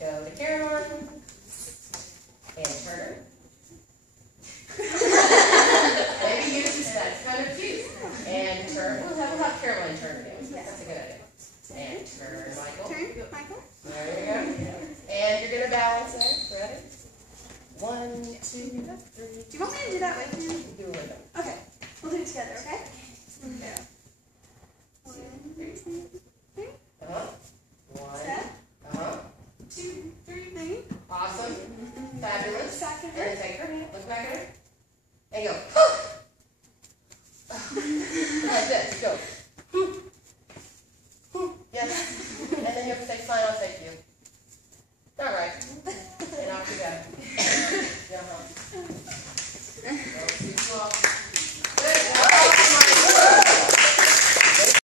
Go to Caroline. And turn her. Maybe use that kind of cute. And turn. We'll have Caroline turn again. That's a good idea. And turn, Michael. Turn, Michael. There you go. And you're going to balance there. Ready? 1, 2, 3. Do you want me to do that with you? Do a window. Okay. We'll do it together, okay? Yeah. 1, 2, 3. Uh-huh. 1. Step. Uh-huh. 2, 3. Awesome. Fabulous. Back of And then her. take her hand. Look back at her. And go. Like this. Go. Yes. And then you have to say, fine, I'll take you. All right.